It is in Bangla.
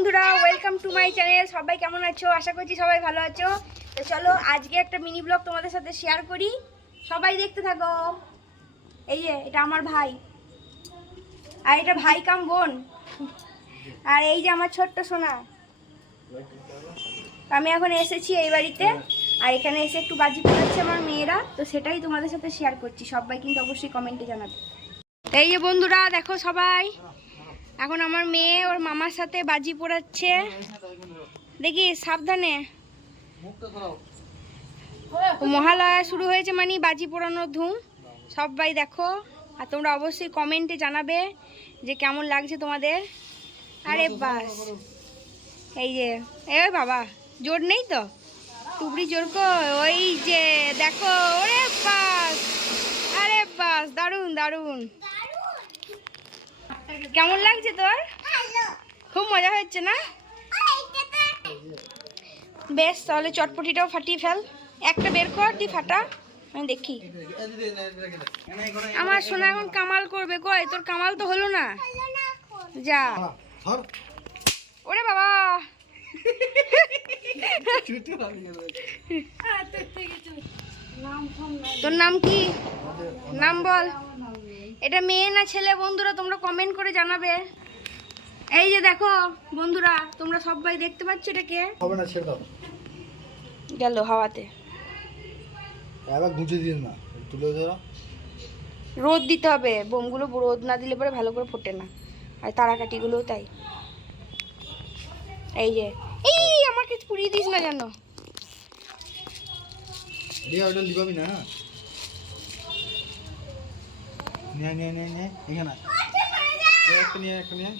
বন্ধুরা, ওয়েলকাম টু মাই চ্যানেল। সবাই কেমন আছো? আশা করছি সবাই ভালো আছো। তো চলো আজকে একটা মিনি ব্লগ তোমাদের সাথে শেয়ার করি, সবাই দেখতে থাকো। এই যে এটা আমার ভাই, আর এটা ভাই কাম বোন, আর এই যে আমার ছোট্ট সোনা। আমি এখন এসেছি এই বাড়িতে, আর এখানে এসে একটু বাজি পোড়াচ্ছে আমার মেয়েরা, তো সেটাই তোমাদের সাথে শেয়ার করছি। সবাই কিন্তু অবশ্যই কমেন্টে জানাবে। এই যে বন্ধুরা দেখো সবাই, এখন আমার মেয়ে ওর মামার সাথে বাজি পোড়াচ্ছে। দেখি সাবধানে, মহালয়া শুরু হয়েছে মানে বাজি পোড়ানোর ধুম। সবাই দেখো, আর তোমরা অবশ্যই কমেন্টে জানাবে যে কেমন লাগছে তোমাদের। আরে বাস, এই যে এই বাবা জোর নেই তো, টুবড়ি জোর কো, ওই যে দেখো, ওরে বাস, আরে বাস, দারুন দারুন। কেমন লাগছে তোর? খুব মজা হচ্ছে না? বেশ, তাহলে চটপটিটাও ফাটিয়ে ফেল। একটা বের কর, দি ফাটা, আমি দেখি। আমার সোনা এখন কামাল করবে। কই তোর কামাল তো হলো না, যা। ওরে বাবা, তোর নাম কি? নাম বল। এটা মেয়ে না ছেলে বন্ধুরা তোমরা কমেন্ট করে জানাবে। এই যে দেখো বন্ধুরা, তোমরা সবাই দেখতে পাচ্ছ এটাকে? হবে না, ছেড়ে দাও। গেল হাওয়াতে। এবার গুঁজে দিন না, তুলে দাও। রোদ দিতে হবে, বোমগুলো রোদ না দিলে পরে ভালো করে ফোটে না, আর তারাকাঠিগুলোও তাই। এই যে, এই আমাকে পুড়িয়ে দিস না জানো। রিয়া ওটা লিবাবি না। নিয়ে নিয়ে নিয়ে নিয়ে এখানে একটা নিয়ে